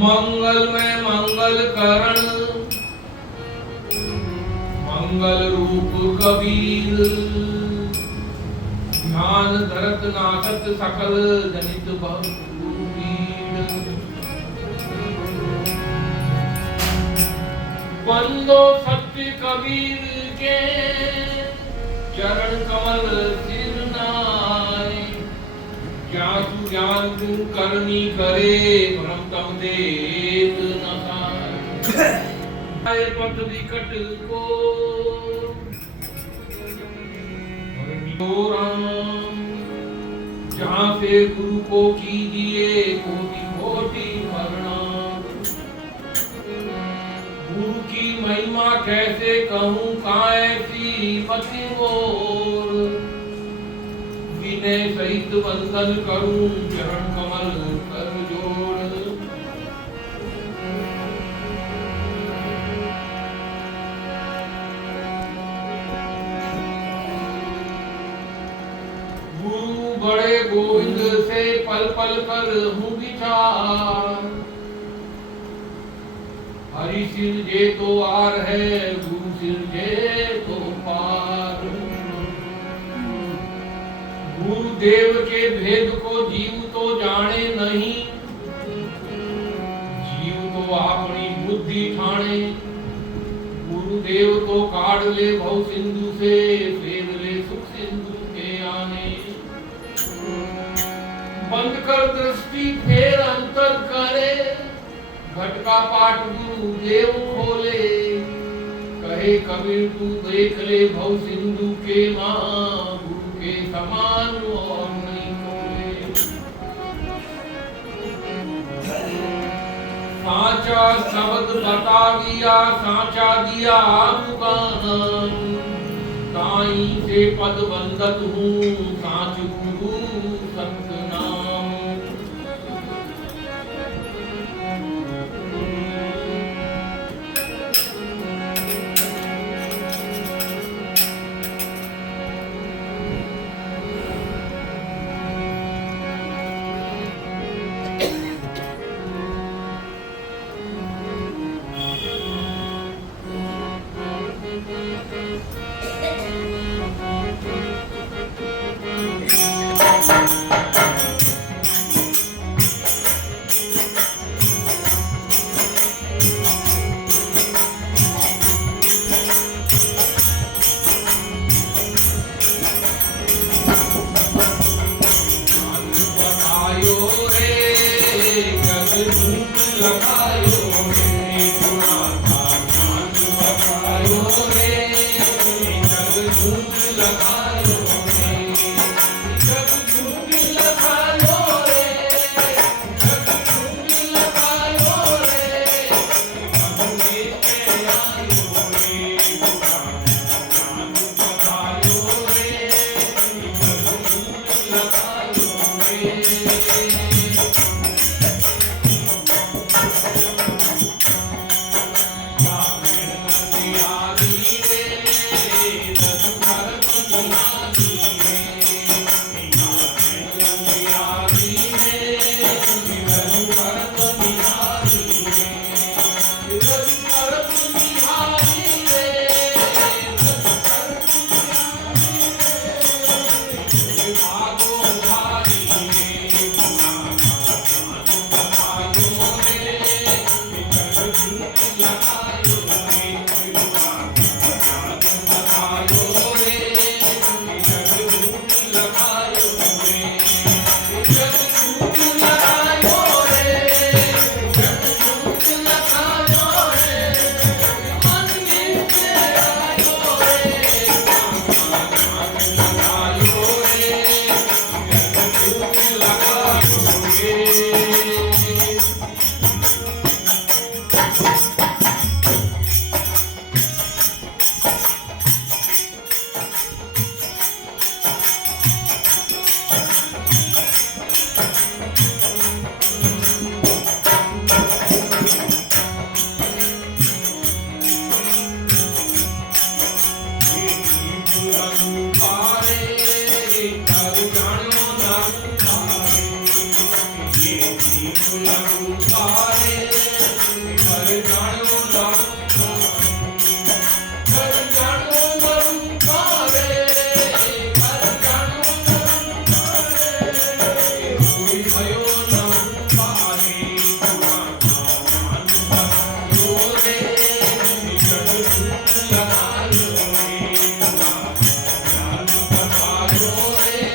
मंगल में मंगल करण मंगल रूप कबीर ध्यान धरत नासत सकल जनित बहुपीड़ बंदो सत्य कबीर के चरण कमल सिर नाय ज्ञासु ज्ञान गुण करनी करे परम तम देत नसाय पथ विकट को राम जहाँ से गुरु को कीजिए कोटि कोटि प्रणाम गुरु की महिमा कैसे कहूँ कैसी मति मोर विनय सहित वंदन करूं चरण कमल कर जोड़ गुरु बड़े गोविंद से पल पल कर हूँ विचार हरि सिर जे तो आर है गुरु सिर जे तो पार गुरुदेव के भेद को जीव तो जाने नहीं जीव तो अपनी बुद्धि ठाणे गुरुदेव तो काढ़ ले भव सिंधु से फेर ले सुख सिंधु के आने बंद कर दृष्टि फेर अंतर करे घट का पाठ गुरुदेव खोले कहे कबीर तू देख ले भव सिंधु के मां के समान और नहीं कोई साचा शब्द बता दिया साचा दिया मुकान ताई से पद बंदत हूँ साच गुरु सत्य नाम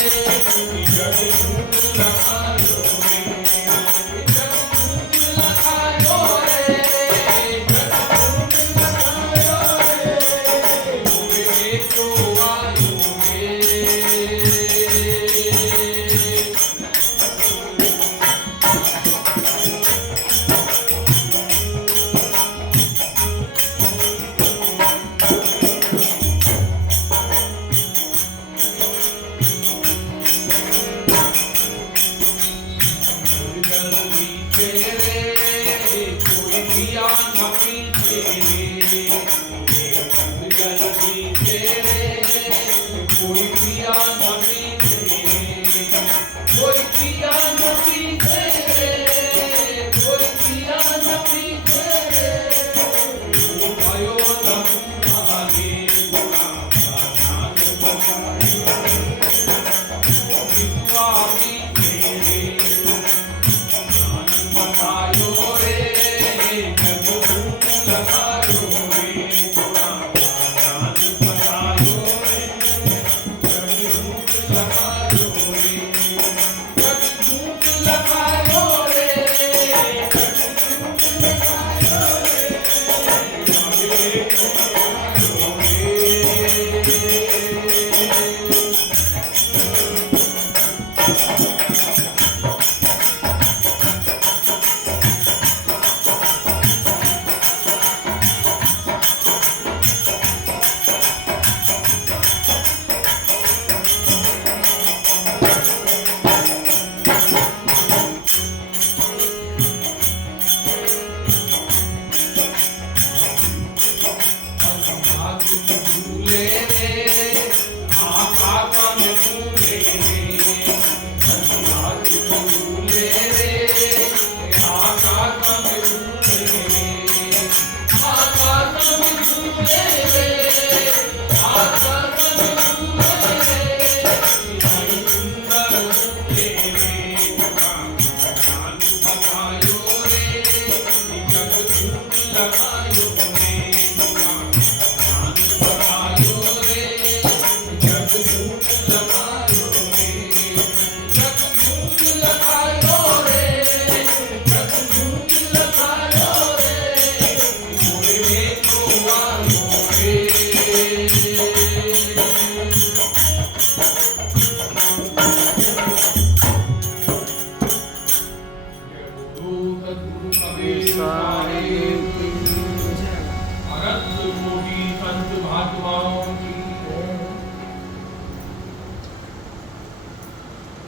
जग झूठ लखायो रे, जग झूठ लखायो रे, जग झूठ लखायो रे, मोरे तो आयो रे।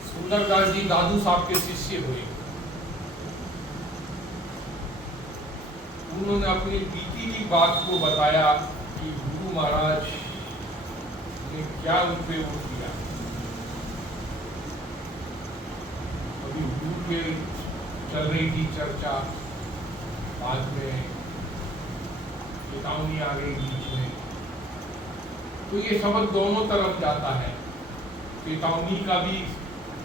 सुंदरदास जी दादू साहब के शिष्य हुए। उन्होंने अपनी बीती की बात को बताया कि गुरु महाराज ने क्या उनपे वो किया। अभी गुरु पे चल रही थी चर्चा, बाद में चेतावनी आ गई बीच में, तो ये शब्द दोनों तरफ जाता है, चेतावनी का भी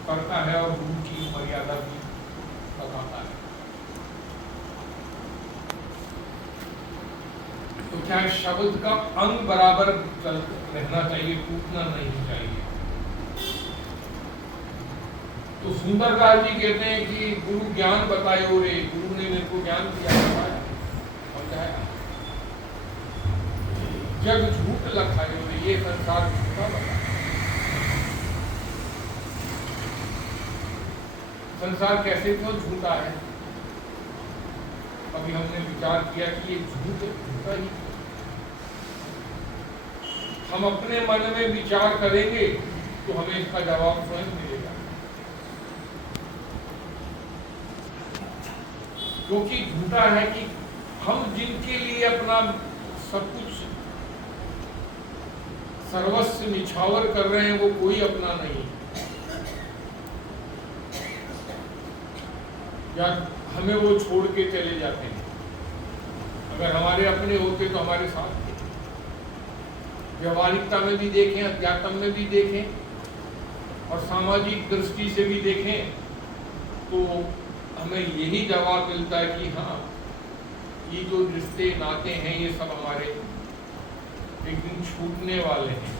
करता है और गुरु की मर्यादा भी बताता है। तो क्या शब्द का अंग बराबर चल रहना चाहिए, टूटना नहीं चाहिए। तो सुंदरदास जी कहते हैं कि गुरु ज्ञान बताए रे, गुरु ने मेरे को ज्ञान दिया, बताया समझाया। जग झूठ लखायो रे, ये संसार झूठा बताया। संसार कैसे तो झूठा है। अभी हमने विचार किया कि ये झूठा ही। हम अपने मन में विचार करेंगे तो हमें इसका जवाब स्वयं मिलेगा, क्योंकि झूठा है कि हम जिनके लिए अपना सब कुछ सर्वस्व निछावर कर रहे हैं वो कोई अपना नहीं, या हमें वो छोड़ के चले जाते हैं। अगर हमारे अपने होते तो हमारे साथ थे। व्यवहारिकता में भी देखें, अध्यात्म में भी देखें और सामाजिक दृष्टि से भी देखें तो हमें यही जवाब मिलता है कि हाँ, ये जो रिश्ते नाते हैं ये सब हमारे एक दिन छूटने वाले हैं।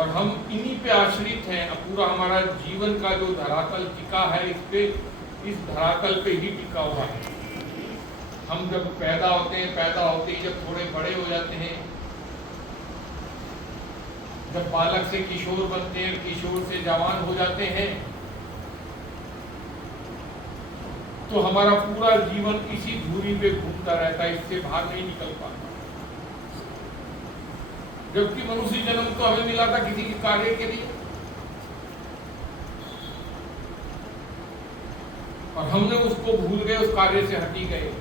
और हम इन्हीं पे आश्रित हैं। अब पूरा हमारा जीवन का जो धरातल टिका है इस धरातल पे ही टिका हुआ है। हम जब पैदा होते ही जब थोड़े बड़े हो जाते हैं, जब बालक से किशोर बनते हैं, किशोर से जवान हो जाते हैं, तो हमारा पूरा जीवन इसी धुरी पे घूमता रहता है, इससे बाहर नहीं निकल पाता। जबकि मनुष्य जन्म तो हमें मिला था किसी कार्य के लिए, और हमने उसको भूल गए, उस कार्य से हटी गए,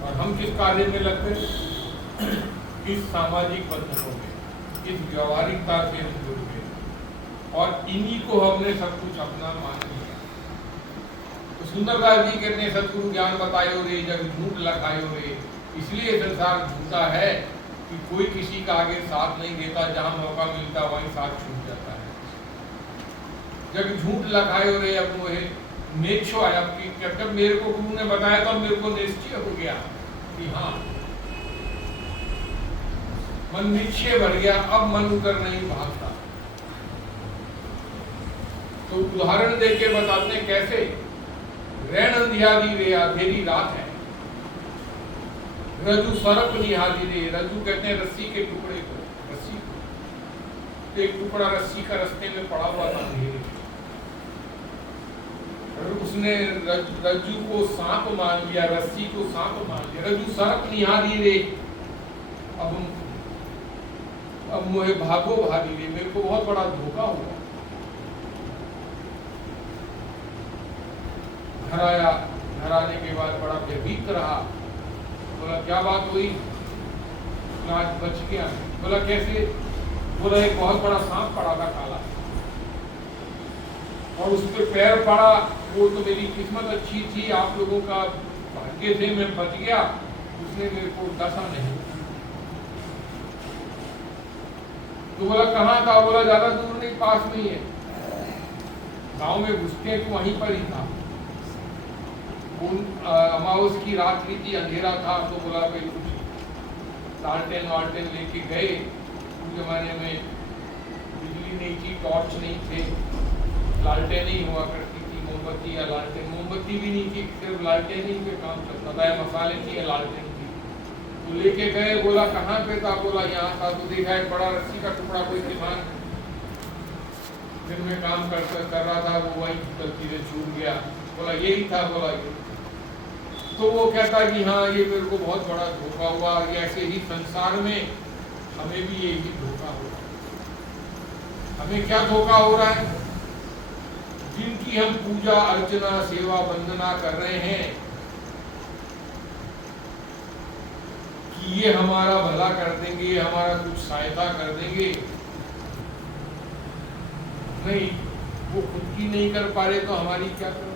और हम किस कार्य में लग गए? इस सामाजिक बंधनों में, इस व्यवहारिकता से हम जुड़ गए, और इन्हीं को हमने सब कुछ अपना मान लिया। तो सुंदरदास जी कहते हैं, सतगुरु ज्ञान बतायो रे, जग झूठ लखायो रे। इसलिए संसार झूठा है कि कोई किसी का आगे साथ नहीं देता, जहां मौका मिलता वहीं साथ छूट जाता है। जब झूठ लखायो रे, अब मुझे निश्चय आया कि जब मेरे को गुरु ने बताया तो मेरे को निश्चय हो गया कि हाँ, मन निश्चय भर गया, अब मन उधर नहीं भागता। तो उदाहरण देके बताते हैं कैसे। रैन अंधियारी रे, अंधेरी रात है, रज्जु सरप निहारी रे। रज्जु कहते हैं रस्सी के टुकड़े को, रस्सी को, एक टुकड़ा रस्सी का रास्ते में पड़ा हुआ था अंधेरे में, उसने रज्जु को सांप मान लिया, रस्सी को सांप मान लिया। रज्जु सरप निहारी रे, अब मुझे भागो भागी रे, मेरे को बहुत बड़ा धोखा हुआ। घर आया, घर आने के बाद बड़ा भयभीत रहा। बोला क्या बात हुई? आज बच गया। बोला कैसे? बोला एक बहुत बड़ा सांप पड़ा था काला, और उस पे पैर पड़ा। वो तो मेरी किस्मत अच्छी थी, आप लोगों का भाग्य से मैं बच गया, उसने मेरे को डसा नहीं। तो बोला कहाँ था? बोला ज्यादा दूर नहीं, पास में ही है, गांव में घुसते तो वहीं पर ही था। अमावस की रात भी थी, अंधेरा था। तो बोला भाई कुछ लालटेन वालटेन लेके गए। उस जमाने में बिजली नहीं थी, टॉर्च नहीं थे, लालटेन ही हुआ करती थी, मोमबत्ती या लालटेन। मोमबत्ती भी नहीं थी, सिर्फ लालटेन ही पे काम चलता था, या मसाले थी या लालटेन थी। तो लेके गए। बोला कहाँ पे था? बोला यहाँ था। तो देखा एक बड़ा रस्सी का टुकड़ा, कोई किसान दिन में काम कर रहा था, वो वही गलती से छूट गया। बोला यही था। बोला ये। तो वो कहता कि हाँ, ये मेरे को बहुत बड़ा धोखा हुआ। ऐसे ही संसार में हमें भी यही धोखा हो रहा है। हमें क्या धोखा हो रहा है? जिनकी हम पूजा अर्चना सेवा वंदना कर रहे हैं कि ये हमारा भला कर देंगे, हमारा कुछ सहायता कर देंगे, नहीं, वो खुद की नहीं कर पा रहे तो हमारी क्या करें?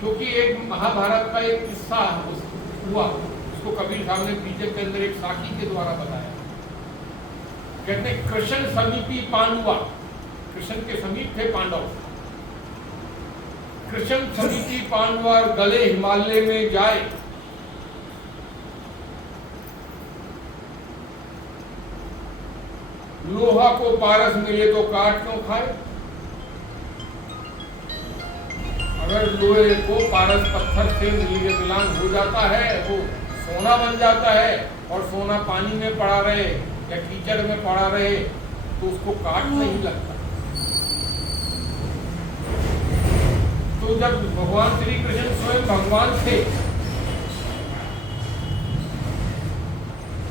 क्योंकि एक महाभारत का एक किस्सा हुआ, उसको कबीर साहब ने बीजक के अंदर एक साखी के द्वारा बताया। कहते हैं कृष्ण समीपी पांडवा, कृष्ण के समीप थे पांडव। कृष्ण समीपी पांडवा गले हिमालय में जाए, लोहा को पारस मिले तो काट क्यों खाए? अगर लोहे को पारस पत्थर से मिलान हो जाता है, वो सोना बन जाता है, और सोना पानी में पड़ा रहे या कीचड़ में पड़ा रहे तो उसको काट नहीं लगता। तो जब भगवान श्री कृष्ण स्वयं भगवान थे,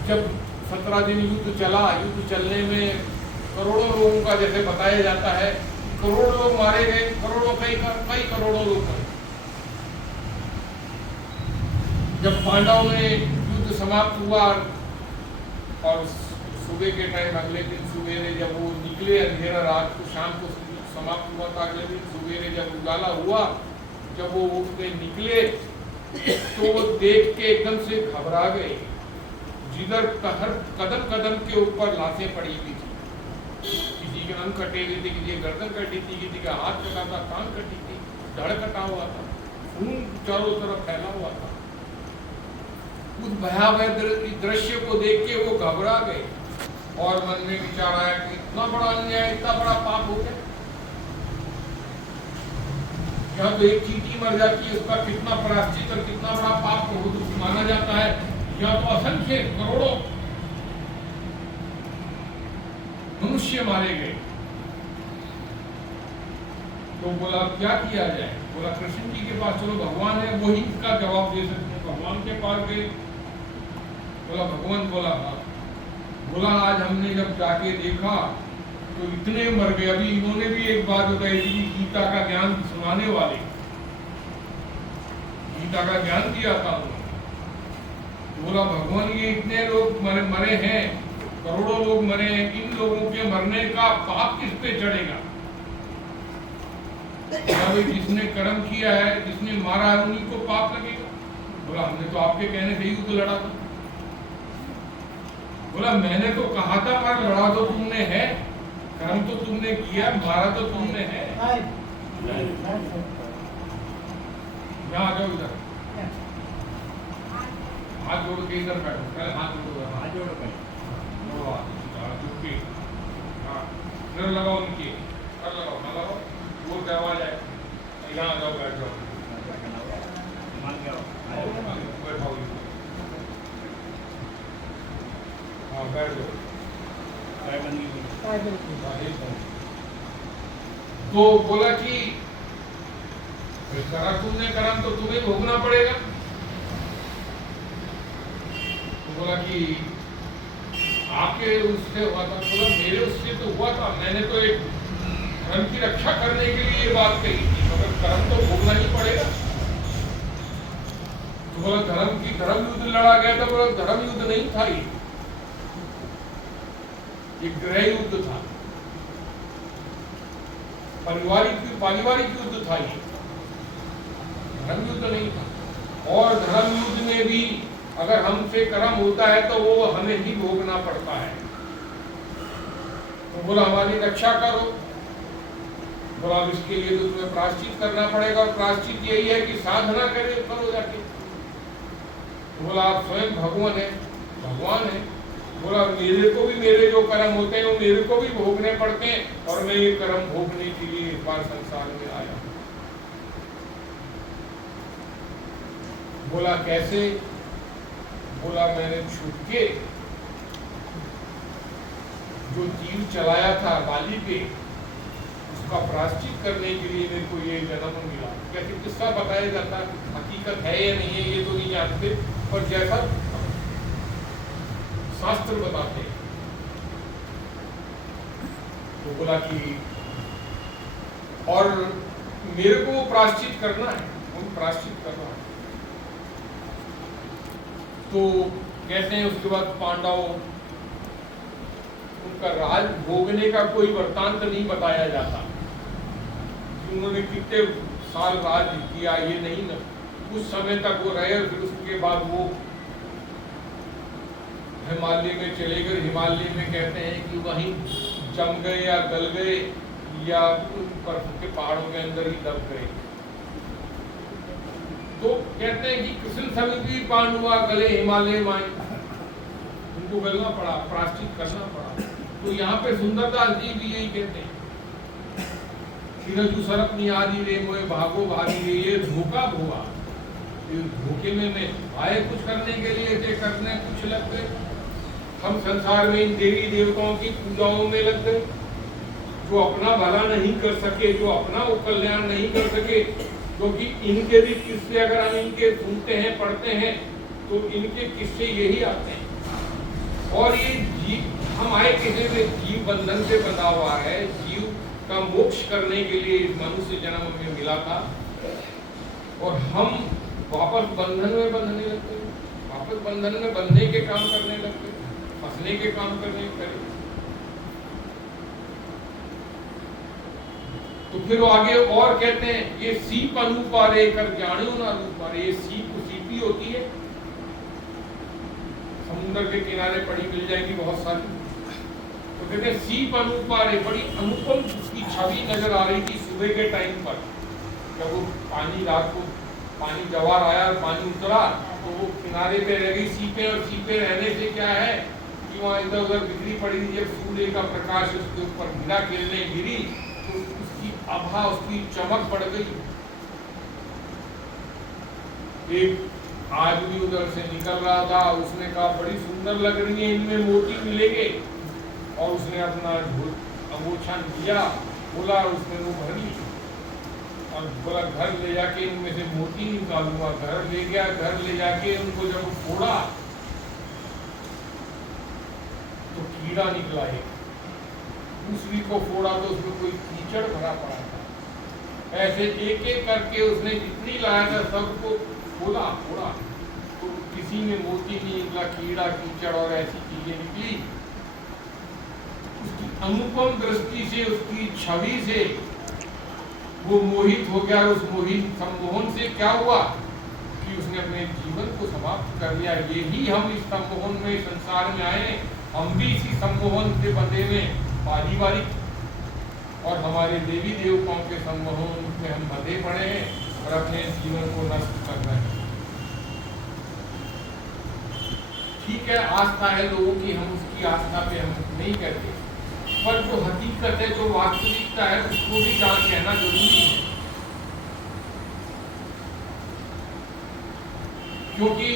जब 17 दिन युद्ध चला, युद्ध चलने में करोड़ों लोगों का जैसे बताया जाता है, करोड़ लोग मारे गए, करोड़ों कई करोड़ों लोग मरे। जब पांडवों में युद्ध समाप्त हुआ और सुबह के टाइम, अगले दिन सुबेरे जब वो निकले, अंधेरा रात को, शाम को समाप्त हुआ था, अगले दिन सुबेरे जब उजाला हुआ, जब वो उठ के निकले तो वो देख के एकदम से घबरा गए। जिधर हर कदम कदम के ऊपर लाशें पड़ी हुई थी, किसी के अंग कटे हुए थे, किसी की गर्दन कटी थी, किसी का हाथ कटा था, कान कटी थी, धड़ कटा हुआ था, खून चारों तरफ फैला हुआ था। उस भयावह दृश्य को देख के वो घबरा गए और मन में विचार आया कि इतना बड़ा अन्याय, इतना बड़ा पाप हो गया। यहाँ तो एक चींटी मर जाती है, उसका कितना प्रायश्चित और कितना बड़ा पाप हो माना जाता है। यहाँ तो असंख्य करोड़ों मनुष्य मारे गए। तो बोला क्या किया जाए? बोला कृष्ण जी के पास चलो, भगवान है, वही इसका जवाब दे सकते हैं। भगवान के पास गए। बोला भगवान, बोला हाँ। बोला आज हमने जब जाके देखा तो इतने मर गए। अभी इन्होंने भी एक बात बताई थी, गीता का ज्ञान सुनाने वाले, गीता का ज्ञान दिया था उन्होंने। बोला भगवान ये इतने लोग मरे हैं, करोड़ों लोग मरे हैं, इन लोगों के मरने का पाप किस पे चढ़ेगा? भाई जिसने कर्म किया है, जिसने मारा है, उन्हीं को पाप लगेगा। बोला हमने तो आपके कहने से युद्ध लड़ा था। बोला मैंने तो कहा था पर लड़ा तो तुमने है, कर्म तो तुमने किया, मारा तो तुमने है। यहाँ आ जाओ इधर, हाथ जोड़ के इधर बैठो। पहले हाथ जोड़ो, हाथ जोड़ो पहले, इधर लगाओ, नीचे कर लगाओ, ना लगाओ, वो करवा जाए। यहाँ जाओ, बैठ जाओ, बैठाओ, हाँ बैठ जाओ। तो बोला कि करा तुमने कर्म तो तुम्हें भोगना पड़ेगा। तो बोला कि आपके उससे हुआ था। बोला मेरे उससे तो हुआ था, मैंने तो एक धर्म की रक्षा करने के लिए ये बात कही थी, मगर कर्म तो भोगना ही पड़ेगा। तो बोला धर्म युद्ध लड़ा गया था। बोला धर्म युद्ध नहीं था, ये गृह युद्ध था, पारिवारिक युद्ध था, ये धर्म युद्ध नहीं था। और धर्म युद्ध में भी अगर हमसे कर्म होता है तो वो हमें ही भोगना पड़ता है। तो बोला हमारी रक्षा करो। बोला इसके लिए तो तुम्हें प्रायश्चित करना पड़ेगा, और प्रायश्चित यही है कि साधना करो जाके। तो बोला आप स्वयं भगवान है। बोला मेरे को भी मेरे जो कर्म होते हैं वो मेरे को भी भोगने पड़ते हैं, और मैं ये कर्म भोगने के लिए एक बार संसार में आया। बोला कैसे? बोला मैंने छूट के जो तीर चलाया था बाली पे, उसका प्रायश्चित करने के लिए मेरे को ये जन्म मिला। कैसे किस्सा बताया जाता, हकीकत है या नहीं है ये तो नहीं जानते, पर जैसा शास्त्र बताते हैं। तो बोला कि और मेरे को प्रायश्चित करना है, प्रायश्चित करना है। तो कहते हैं उसके बाद पांडव, उनका राज भोगने का कोई वृत्तांत नहीं बताया जाता, उन्होंने कितने साल राज किया ये नहीं ना, कुछ समय तक वो रहे और फिर उसके बाद वो हिमालय में चले गए। हिमालय में कहते हैं कि वहीं जम गए या गल गए या बर्फ के पहाड़ों के अंदर ही दब गए। तो कहते हैं कि कृष्ण समिति पांडुआ गले हिमालय माए, उनको गलना पड़ा, प्रायश्चित करना पड़ा। तो यहाँ पे सुंदरदास जी भी यही कहते हैं, रजू सरप निहारी रे मोए भागो भागी रे, ये धोखा हुआ, इस धोखे में मैं आए कुछ करने के लिए थे, करने कुछ लग गए। हम संसार में इन देवी देवताओं की पूजाओं में लग गए, जो अपना भला नहीं कर सके, जो अपना वो कल्याण नहीं कर सके। क्योंकि इनके भी किस्से अगर हम इनके सुनते हैं, पढ़ते हैं, तो इनके किस्से यही आते हैं। और ये जीव, हम आए किसी भी जीव बंधन से बंधा हुआ है, जीव का मोक्ष करने के लिए इस मनुष्य जन्म में मिला था, और हम वापस बंधन में बंधने लगते हैं, वापस बंधन में बंधने के काम करने लगते हैं, फंसने के काम करने लगे। तो फिर आगे और कहते हैं, ये सीप अनुपारे कर जानियो ना अनुपारे। ये सीपी होती है, समुद्र के किनारे पड़ी मिल जाएगी बहुत सारी। तो कहते हैं सीप अनुपारे, बड़ी अनुपम की छवि नजर आ रही थी सुबह के टाइम पर, जब वो पानी, रात को पानी जवार आया और पानी उतरा तो वो किनारे पे रह गई सीपे, और सीपे रहने से क्या है कि वहाँ इधर उधर बिखरी पड़ी थी। जब सूर्य का प्रकाश उसके ऊपर गिरा, किरणें गिरी, तो उसकी आभा, उसकी चमक बढ़ गई। एक आदमी उधर से निकल रहा था, उसने कहा बड़ी सुंदर लग रही है, इनमें मोती मिलेंगे, और उसने अपना अंगूठा दिया, बोला, उसने वो भर ली और बोला घर ले जाके इनमें से मोती निकालूंगा। घर ले गया, घर ले जाके उनको जब फोड़ा तो कीड़ा निकला है। दूसरी को फोड़ा तो उसमें कोई कीचड़ भरा पड़ा था। ऐसे एक एक करके उसने जितनी लाया था सबको फोड़ा, तो किसी में मोती नहीं निकला, कीड़ा कीचड़ और ऐसी चीजें निकली। उसकी अनुपम दृष्टि से, उसकी छवि से वो मोहित हो गया। उस मोहित सम्मोहन से क्या हुआ कि उसने अपने जीवन को समाप्त कर लिया। यही हम इस सम्मोहन में संसार में आए, हम भी इसी सम्मोहन से बंधे में पारिवारिक और हमारे देवी देवताओं के सम्मोहन में हम बंधे पड़े हैं और अपने जीवन को नष्ट कर रहे हैं। ठीक है, आस्था है लोगों की, हम उसकी आस्था पे हम नहीं करते, पर जो हकीकत है, जो वास्तविकता है, उसको भी जान कहना जरूरी है। क्योंकि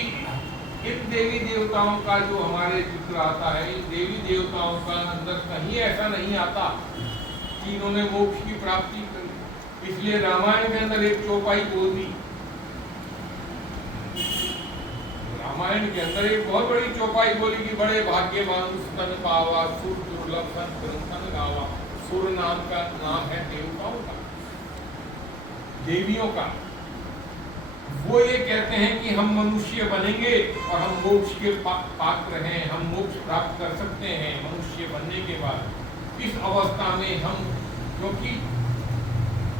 इन देवी देवताओं का जो हमारे जिक्र आता है, इन देवी देवताओं का अंदर कहीं ऐसा नहीं आता कि इन्होंने मोक्ष की प्राप्ति करी। इसलिए रामायण के अंदर एक चौपाई बोल दी। रामायण के अंदर एक बहुत बड़ी चौपाई बोली कि बड़े भाग्यवान स्तन पावा, सुर दुर्लभ सन गावा। सुर नाम का नाम है देवताओं का, देवियों का। वो ये कहते हैं कि हम मनुष्य बनेंगे और हम मोक्ष के पात्र हैं, हम मोक्ष प्राप्त कर सकते हैं मनुष्य बनने के बाद। इस अवस्था में हम, क्योंकि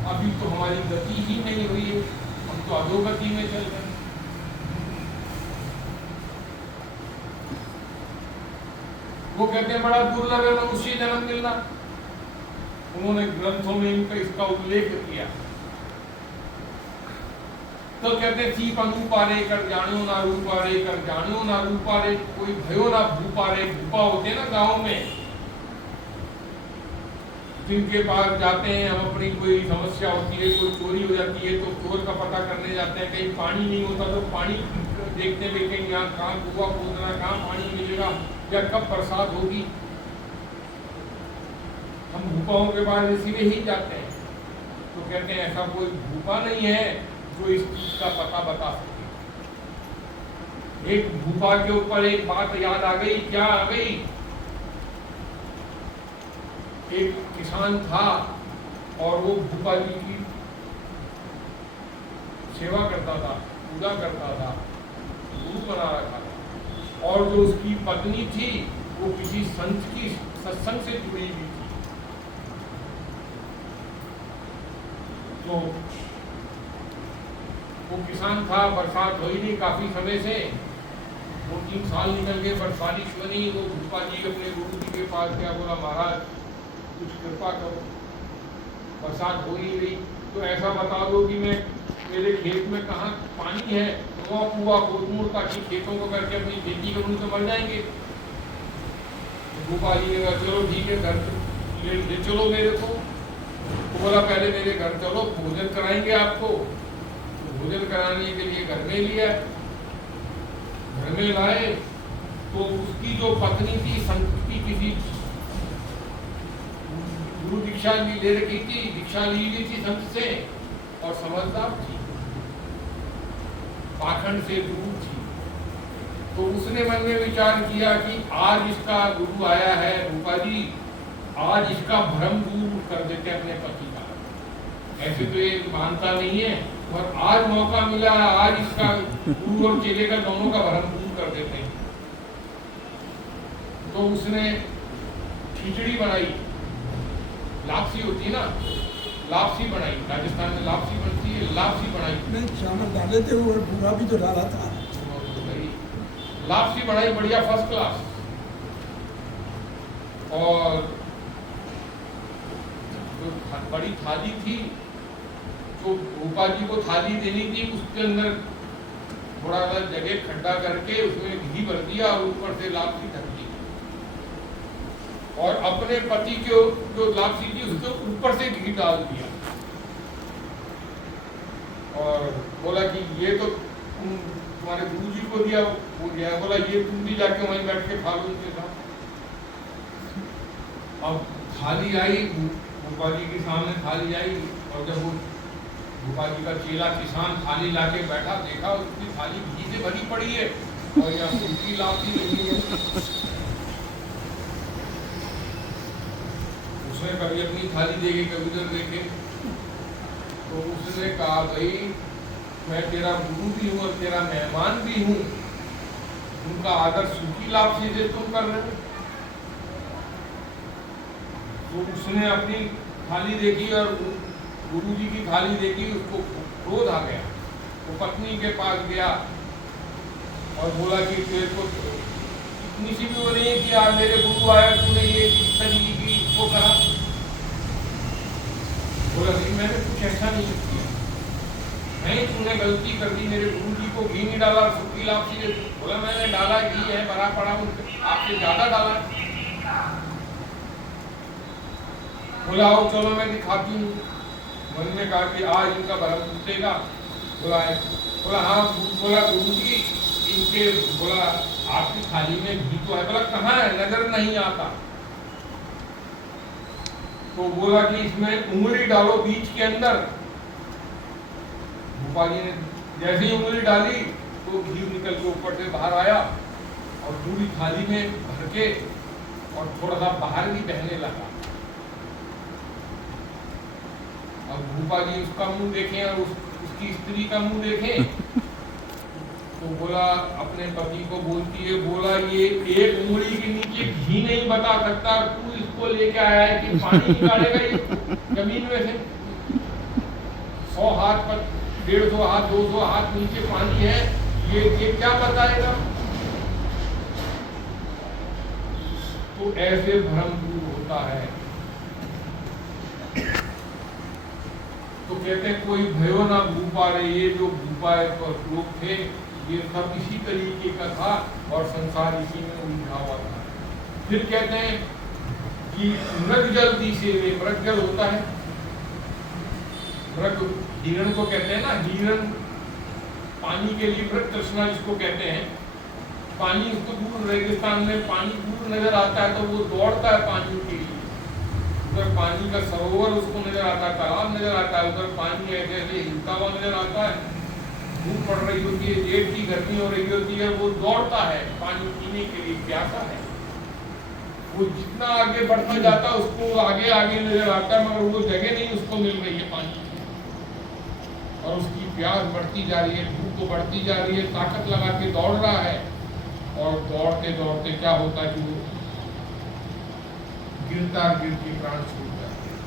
अभी तो हमारी गति ही नहीं हुई है, हम तो अधोगति में चल रहे हैं। वो कहते हैं बड़ा दुर्लभ है मनुष्य जन्म मिलना। उन्होंने ग्रंथों में इनका इसका उल्लेख किया। तो कहते थी अनुपारे कर जानो ना रूपारे, कर जानो ना रूपारे, कोई भयो ना भूपारे। भूपा होते हैं ना गांव में, जिनके पास जाते हैं हम, अपनी कोई समस्या होती है, कोई चोरी हो जाती है तो चोर का पता करने जाते हैं। कहीं पानी नहीं होता तो पानी देखने में, कहीं यहाँ कहाँ कुआं खोदना, कहाँ पानी मिलेगा या कब बरसात होगी। हम भूपाओं के पास इसीलिए ही जाते हैं। तो कहते हैं ऐसा कोई भूपा नहीं है जो इस चीज का पता बता सके। एक भूपा के ऊपर एक बात याद आ गई। क्या आ गई? एक किसान था और वो भूपा जी की सेवा करता था, पूजा करता था, गुरु बना रखा था। और जो उसकी पत्नी थी वो किसी संत की सत्संग से जुड़ी हुई थी। तो वो किसान था, बरसात हुई नहीं काफी समय से, 2-3 साल निकल गए, बारिश बनी। वो भूपा जी अपने गुरु जी के पास गया, बोला महाराज कुछ कृपा करो, बरसात हो ही नहीं, तो ऐसा बता दो कि मैं, मेरे खेत में कहाँ पानी है, कुआं कुआं खोदूं ताकि खेतों को करके अपनी खेती करूँ तो मर जाएंगे। भूपा जी ने कहा चलो ठीक है, घर ले चलो मेरे को। तो बोला पहले मेरे घर चलो, भोजन कराएंगे आपको। भोजन कराने के लिए घर में लिया, घर में लाए तो उसकी जो पत्नी थी संत की किसी गुरु दीक्षा ले रखी थी, दीक्षा ली हुई थी संत से और समझदार थी, पाखंड से दूर थी। तो उसने मन में विचार किया कि आज इसका गुरु आया है रूपा जी, आज इसका भ्रम दूर कर देते अपने पति का। ऐसे तो ये मानता नहीं है और आज मौका मिला, आज इसका गुरु और चेले का दोनों का भ्रम दूर कर देते हैं। तो उसने खिचड़ी बनाई, लापसी होती है ना, लापसी बनाई, राजस्थान में लापसी बनती है, लापसी बनाई। नहीं, चावल डाले थे और पूरा भी तो डाला था। लापसी बनाई बढ़िया, फर्स्ट क्लास। और जो बड़ी थाली थी, जो रूपा जी को थाली देनी थी, उसके अंदर थोड़ा सा जगह खड्डा करके उसमें घी भर दिया और ऊपर से लापसी ढक दी, और अपने पति के जो लापसी थी उसके ऊपर से घी डाल दिया, और बोला कि ये तो तुम्हारे गुरु जी को दिया, वो दिया, बोला ये तुम भी जाके वहीं बैठ के खा लो उनके साथ। अब थाली आई, भूपा जी के सामने थाली आई, और जब वो भूपा जी का चेला किसान थाली लाके बैठा, देखा उसकी थाली घी से भरी पड़ी है और यहाँ सूखी लापसी नहीं है। उसने कभी अपनी थाली देखे, कभी उधर देखे, तो उसने कहा भाई मैं तेरा गुरु भी हूँ और तेरा मेहमान भी हूँ, उनका आदर सूखी लापसी से तुम कर रहे हो। तो उसने अपनी थाली देखी और गुरु जी की थाली देखी, उसको क्रोध आ गया। वो पत्नी के पास गया और बोला कि तेरे को इतनी सी भी वो नहीं है कि यार मेरे गुरु आया, तूने ये इस तरीके की वो करा। बोला नहीं मैंने कुछ ऐसा नहीं किया, नहीं तूने गलती कर दी, मेरे गुरु जी को घी नहीं डाला, सूखी लापसी दे। बोला मैंने डाला, घी है भरा पड़ा, आपसे ज्यादा डाला। बोला आओ चलो मैं दिखाती हूँ। मन में कहा कि आज इनका भरम टूटेगा। बोला हाँ, बोला गुरु जी इनके, बोला आपकी थाली में घी तो है। बोला कहाँ है, नजर नहीं आता। तो बोला कि इसमें उंगली डालो बीच के अंदर। भूपा जी ने जैसे ही उंगली डाली तो घी निकल के ऊपर से बाहर आया और पूरी थाली में भर के और थोड़ा सा बाहर भी बहने लगा। अब भूपा जी उसका मुंह देखें और उसकी स्त्री का मुंह देखें, तो बोला अपने पति को बोलती है, बोला ये एक उंगली के नीचे घी नहीं बता सकता, तू इसको लेके आया है कि पानी निकालेगा ये जमीन में से। 100 हाथ पर 150 हाथ 200 हाथ नीचे पानी है, ये क्या बताएगा। तो ऐसे भ्रम दूर होता है। तो कहते हैं कोई भयो ना भूपा रे, ये जो भूपा लोग थे ये सब इसी तरीके का था और संसार इसी में उलझा हुआ था। फिर कहते हैं कि मृग जल दिसे रे, मृग जल होता है, मृग हिरण को कहते हैं ना, हिरण पानी के लिए मृग तृष्णा जिसको कहते हैं। पानी उसको दूर रेगिस्तान में पानी दूर नजर आता है तो वो दौड़ता है पानी के लिए। उधर पानी का सरोवर उसको नजर आता है, तालाब नजर आता है, उधर पानी ऐसे ऐसे हिलता हुआ नजर आता है। धूप पड़ रही होती है, जेठ की गर्मी हो रही होती है, वो दौड़ता है पानी पीने के लिए, प्यासा है। वो जितना आगे बढ़ता जाता है उसको आगे आगे नजर आता है, मगर वो जगह नहीं उसको मिल रही है पानी की, और उसकी प्यास बढ़ती जा रही है, भूख को बढ़ती जा रही है, ताकत लगा के दौड़ रहा है, और दौड़ते दौड़ते क्या होता है कि वो गिरता गिरती प्राण छूट जाते हैं।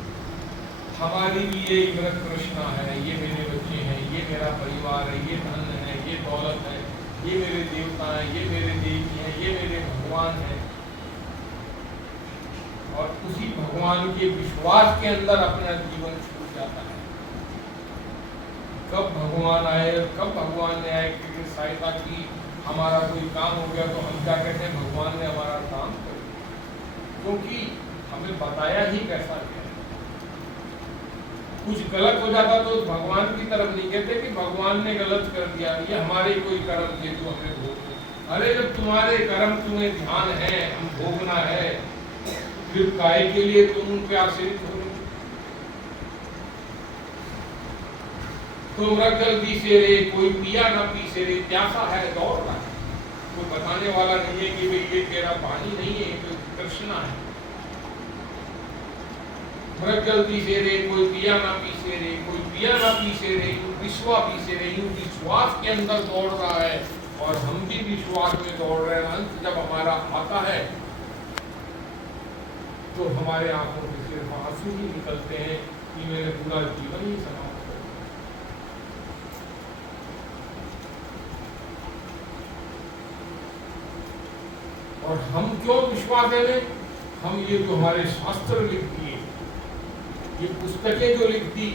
हमारी भी ये मृग तृष्णा है, ये मेरे बच्चे हैं, ये मेरा परिवार है, ये धन है, ये दौलत है, ये मेरे देवता हैं, ये मेरे देवी हैं, ये मेरे भगवान हैं, और उसी भगवान के विश्वास के अंदर अपना जीवन छूट जाता है। कब भगवान आए, कब भगवान ने आए कि सहायता की, हमारा कोई काम हो गया तो हम क्या कहते हैं भगवान ने हमारा काम कर दिया, क्योंकि हमें बताया ही कैसा है। कुछ गलत हो जाता तो भगवान की तरफ नहीं कहते कि भगवान ने गलत कर दिया, ये हमारे कोई कर्म थे जो हमें भोगने। अरे जब तुम्हारे कर्म तुम्हें ध्यान है, हम भोगना है, फिर काय के लिए तुम उन पे आश्रित हो। तो मृग जल पीसे रे, कोई पिया ना पीसे रे, प्यासा है दौड़ रहा है, कोई बताने वाला नहीं है कि भाई ये तेरा पानी नहीं है, ये तृष्णा है। मृग जल पीसे रे, कोई पिया ना पीसे रे, कोई पिया ना पीसे रे, विश्वा पीसे रे, यूं विश्वास के अंदर दौड़ रहा है, और हम भी विश्वास में दौड़ रहे हैं। अंत जब हमारा आता है तो हमारे आंखों से सिर्फ आंसू ही निकलते हैं कि मैंने पूरा जीवन ही समाप्त कर दिया। और हम क्यों विश्वास है, हम ये जो हमारे शास्त्र लिख दिए, ये पुस्तकें जो लिख दी,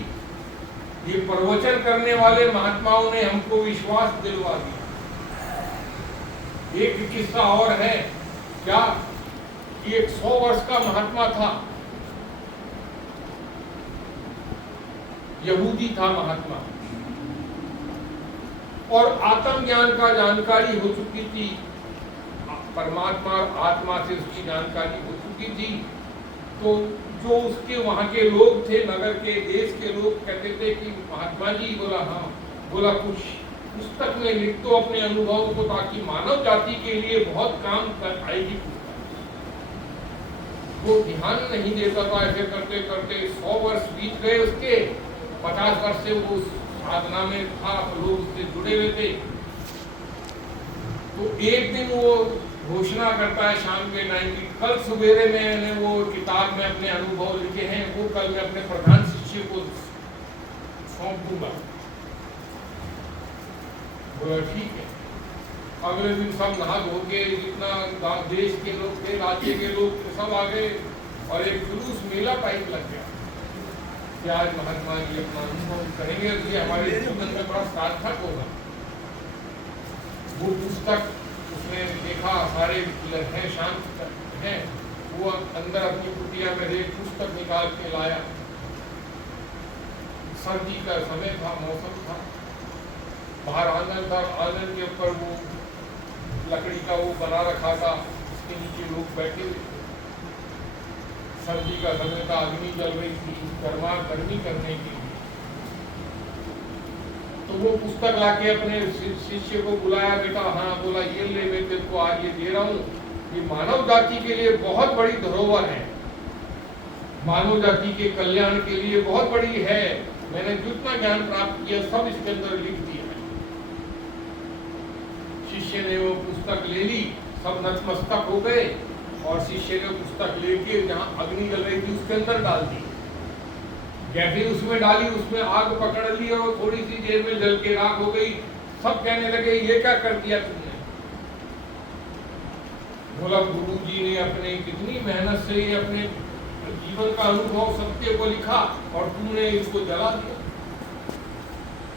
ये प्रवचन करने वाले महात्माओं ने हमको विश्वास दिलवा दिया। एक किस्सा और है क्या कि एक 100 वर्ष का महात्मा था, यहूदी था महात्मा, और आत्मज्ञान का जानकारी हो चुकी थी, परमात्मा और आत्मा से उसकी जानकारी हो चुकी थी। तो जो उसके वहां के लोग थे, नगर के, देश के लोग कहते थे कि महात्मा जी, बोला हाँ, बोला कुछ पुस्तक में लिख दो अपने अनुभव को, ताकि मानव जाति के लिए बहुत काम कर आएगी पुस्तक। वो ध्यान नहीं देता था। ऐसे करते करते 100 वर्ष बीत गए उसके, 50 वर्ष से वो साधना में था, लोग उससे जुड़े हुए थे। तो एक दिन वो घोषणा करता है शाम के टाइम की, कल सवेरे मैंने वो किताब में अपने अनुभव लिखे हैं, वो कल मैं अपने प्रधान शिष्य को सौंप दूंगा। बोला ठीक है। अगले दिन सब नहा धो के, जितना देश के लोग थे, राज्य के लोग सब आ गए, और एक जुलूस मेला टाइप लग गया कि आज महात्मा जी अपना अनुभव करेंगे, ये हमारे जीवन में बड़ा सार्थक होगा। वो पुस्तक उसने देखा, सारे हैं शांत हैं, वो अंदर अपनी कुटिया में एक पुस्तक निकाल के लाया। सर्दी का समय था, मौसम था, बाहर आंगन था, आंगन के ऊपर वो लकड़ी का वो बना रखा था, उसके नीचे लोग बैठे हुए थे। सर्दी का समय था, अग्नि जल रही थी, गर्मी करने के लिए। तो वो पुस्तक लाके अपने शिष्य को बुलाया, बेटा हाँ, बोला ये ले, मैं तेरे को आज ये दे रहा हूँ, ये मानव जाति के लिए बहुत बड़ी धरोहर है, मानव जाति के कल्याण के लिए बहुत बड़ी है। मैंने जितना ज्ञान प्राप्त किया सब इसके अंदर लिख दिया है। शिष्य ने वो पुस्तक ले ली, सब नतमस्तक हो गए, और शिष्य ने पुस्तक लेके जहाँ अग्नि जल रही थी उसके अंदर डाल दी। जैसे उसमें डाली, उसमें आग पकड़ ली और थोड़ी सी देर में जल के राख हो गई। सब कहने लगे ये क्या कर दिया तुमने? बोला गुरु जी ने अपने कितनी मेहनत से अपने जीवन का अनुभव सत्य को लिखा, और तुमने इसको जला दिया।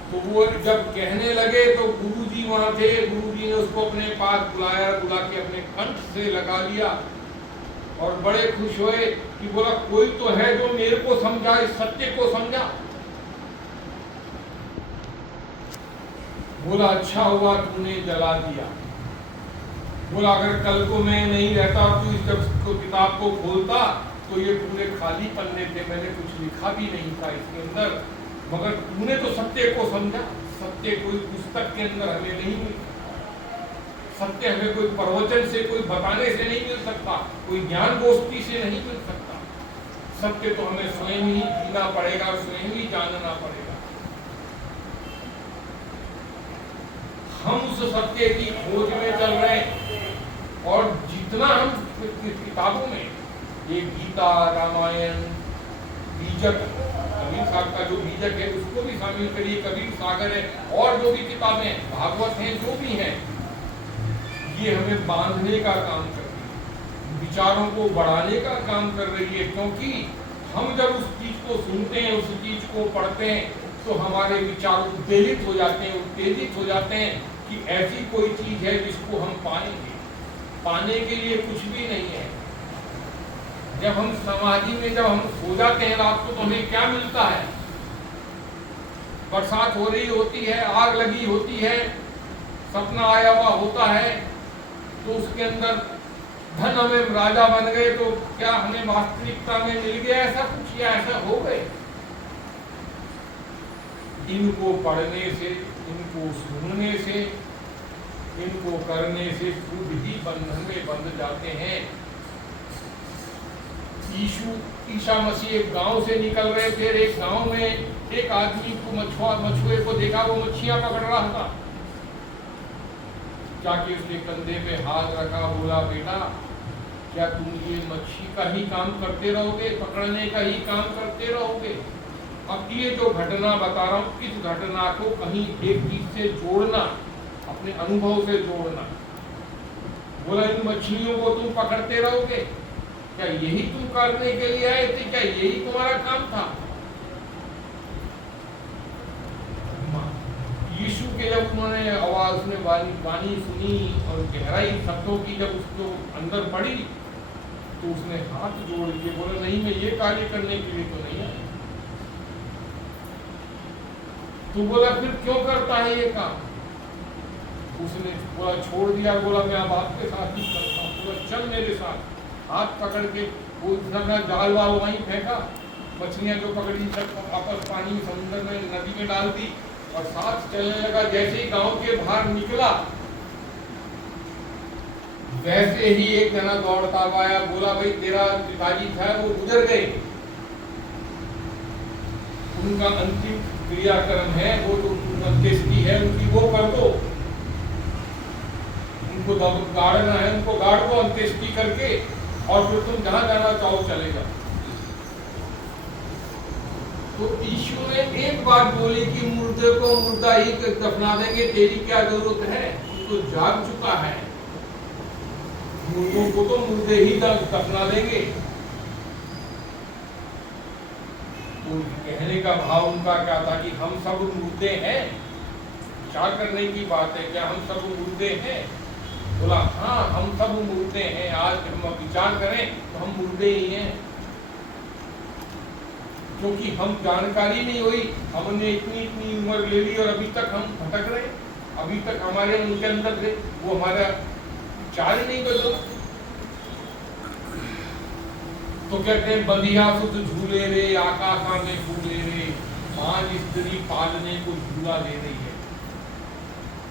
तो वो जब कहने लगे तो गुरुजी वहां थे, गुरुजी ने उसको अपने पास बुलाया, बुला के अपने कंठ से लगा लिया, और बड़े खुश हुए कि बोला कोई तो है जो मेरे को समझा, इस सत्य को समझा। बोला अच्छा हुआ तुमने जला दिया। बोला अगर कल को मैं नहीं रहता, तू इस जब किताब को खोलता तो ये पूरे खाली पन्ने थे, मैंने कुछ लिखा भी नहीं था इसके अंदर, मगर तूने तो सत्य को समझा। सत्य कोई पुस्तक के अंदर हमें नहीं मिल सकता, सत्य हमें कोई प्रवचन से, कोई बताने से नहीं मिल सकता, कोई ज्ञान गोष्ठी से नहीं मिल सकता। सत्य तो हमें स्वयं ही जीना पड़ेगा, स्वयं ही जानना पड़ेगा। हम उस सत्य की खोज में चल रहे हैं, और जितना हम किताबों में ये गीता, रामायण, बीजक, कबीर साहब का जो बीजक है उसको भी शामिल करिए, कबीर सागर है, और जो भी किताबें, भागवत हैं, जो भी हैं, ये हमें बांधने का काम कर रही है, विचारों को बढ़ाने का काम कर रही है। क्योंकि हम जब उस चीज को सुनते हैं, उस चीज को पढ़ते हैं, तो हमारे विचार उत्तेजित हो जाते हैं, उत्तेजित हो जाते हैं कि ऐसी कोई चीज है जिसको हम पाएंगे। पाने के लिए कुछ भी नहीं है। जब हम समाधि में, जब हम सो जाते हैं रात को, तो हमें क्या मिलता है? बरसात हो रही होती है, आग लगी होती है, सपना आया हुआ होता है, तो उसके अंदर धन हमें राजा बन गए, तो क्या हमें वास्तविकता में मिल गया ऐसा कुछ, या ऐसा हो गए? इनको पढ़ने से, इनको सुनने से, इनको करने से खुद ही बंधन में बंध जाते हैं। ईशा मसीह एक गांव से निकल रहे थे, एक गांव में एक आदमी को मछुए को देखा, वो मच्छियां पकड़ रहा था। जाके उसके कंधे पे हाथ रखा, बोला बेटा क्या तुम ये मच्छी का ही काम करते रहोगे, पकड़ने का ही काम करते रहोगे? अब ये जो घटना बता रहा हूँ, इस घटना को कहीं एक चीज से जोड़ना, अपने अनुभव से जोड़ना। बोला इन मछलियों को तुम पकड़ते रहोगे, क्या यही तुम करने के लिए आए थे? क्या यही तुम्हारा काम था? यीशु यीशु के जब उन्होंने आवाज में वाणी सुनी और गहराई शब्दों की जब उसको अंदर पड़ी, तो उसने हाथ जोड़ के बोला, नहीं, मैं ये कार्य करने के लिए तो नहीं आया। तो बोला, फिर क्यों करता है ये काम? उसने बोला, छोड़ दिया। बोला, मैं अब आपके साथ ही करता हूँ। बोला, चल मेरे साथ। हाथ पकड़ के वो अपना जाल वाल वहीं फेंका, मछलियां जो पकड़ी सब वापस पानी में, समुद्र में, नदी में डाल दी और साथ चलने लगा। जैसे ही गांव के बाहर निकला, वैसे ही एक जना दौड़ता आया। बोला, भाई तेरा पिताजी था वो गुजर गए, उनका अंतिम क्रियाक्रम है, वो जो अंत्येष्टि है उनकी, वो कर दो। उनको गाड़ना है, उनको गाड़ दो अंत्येष्टि करके, और फिर तुम जहां जाना चाहो चले जाओ। तो यीशु ने एक बात बोली कि मुर्दे को मुर्दा ही दफना देंगे, तेरी क्या जरूरत है? तो जाग चुका है, मुर्दों को तो मुर्दे ही दफना देंगे। तो कहने का भाव उनका क्या था कि हम सब मुर्दे हैं। विचार करने की बात है, क्या हम सब मुर्दे हैं? बोला, हाँ, हम सब मुर्दे हैं। आज हम विचार करें तो हम मुर्दे ही हैं, क्योंकि हम जानकारी नहीं हुई, हमने इतनी इतनी उम्र ले ली और अभी तक हम भटक रहे। अभी तक हमारे उनके अंदर थे, वो हमारा विचार ही नहीं बदला। तो कहते हैं, बंधिया सुत झूले रे, आकाशा में फूले रे, सांझ स्त्री पालने को झूला दे रही है।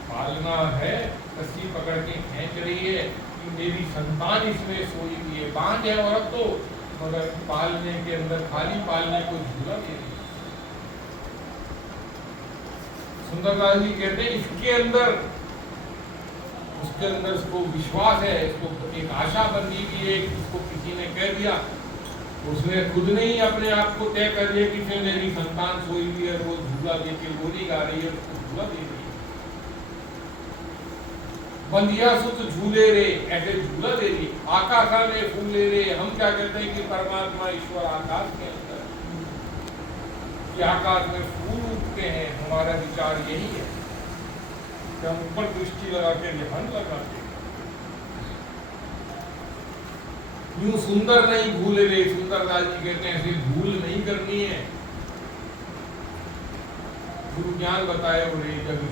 पालना है, रस्सी पकड़ के खींच रही है कि मेरी संतान इसमें सोई हुई है। बांझ है औरत तो, मगर पालने के अंदर, खाली पालने को झूला दे रही है। सुंदरलाल जी कहते हैं, इसके अंदर, उसके अंदर उसको विश्वास है, इसको एक आशा बंधी हुई है। उसको किसी ने कह दिया, उसने खुद ने ही अपने आप को तय कर लिया कि मेरी संतान सोई हुई है, वो झूला दे के बोली गा रही है, उसको झूला दे रही है। बंधिया सुत झूले रे, ऐसे झूला दे रही। आकाशा में फूले रे, हम क्या कहते हैं कि परमात्मा ईश्वर आकाश के अंदर, कि आकाश में फूल उगते हैं। हमारा विचार यही है कि हम ऊपर दृष्टि लगा के ध्यान लगाते हैं। यूं सुंदर नहीं भूले रे, सुंदरलाल जी कहते हैं ऐसे भूल नहीं करनी है। गुरु ज्ञान बताए हो रे, जब